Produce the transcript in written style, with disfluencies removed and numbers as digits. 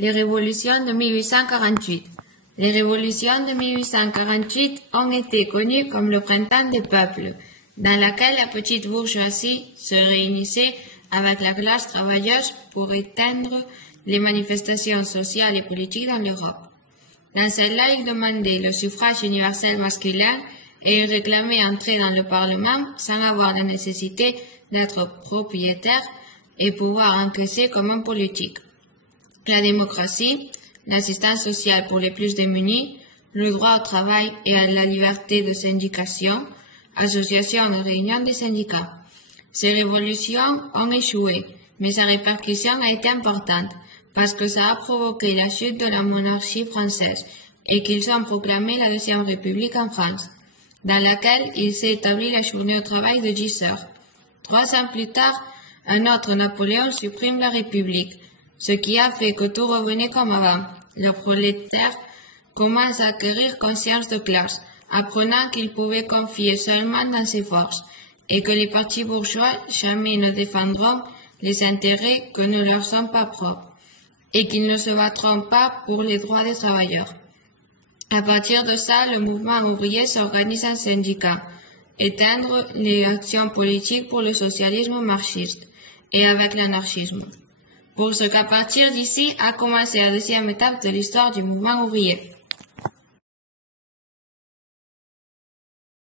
Les révolutions de 1848. Les révolutions de 1848 ont été connues comme le printemps des peuples, dans laquelle la petite bourgeoisie se réunissait avec la classe travailleuse pour éteindre les manifestations sociales et politiques dans l'Europe. Dans celle-là, ils demandaient le suffrage universel masculin et ils réclamaient entrer dans le Parlement sans avoir la nécessité d'être propriétaire et pouvoir encaisser comme un politique. La démocratie, l'assistance sociale pour les plus démunis, le droit au travail et à la liberté de syndication, association et réunion des syndicats. Ces révolutions ont échoué, mais sa répercussion a été importante parce que ça a provoqué la chute de la monarchie française et qu'ils ont proclamé la Deuxième République en France, dans laquelle il s'est établi la journée au travail de 10 heures. 3 ans plus tard, un autre Napoléon supprime la République, ce qui a fait que tout revenait comme avant. Le prolétaire commence à acquérir conscience de classe, apprenant qu'il pouvait confier seulement dans ses forces et que les partis bourgeois jamais ne défendront les intérêts que ne leur sont pas propres et qu'ils ne se battront pas pour les droits des travailleurs. À partir de ça, le mouvement ouvrier s'organise en syndicat, éteindre les actions politiques pour le socialisme marxiste et avec l'anarchisme. Pour ce qu'à partir d'ici a commencé la deuxième étape de l'histoire du mouvement ouvrier.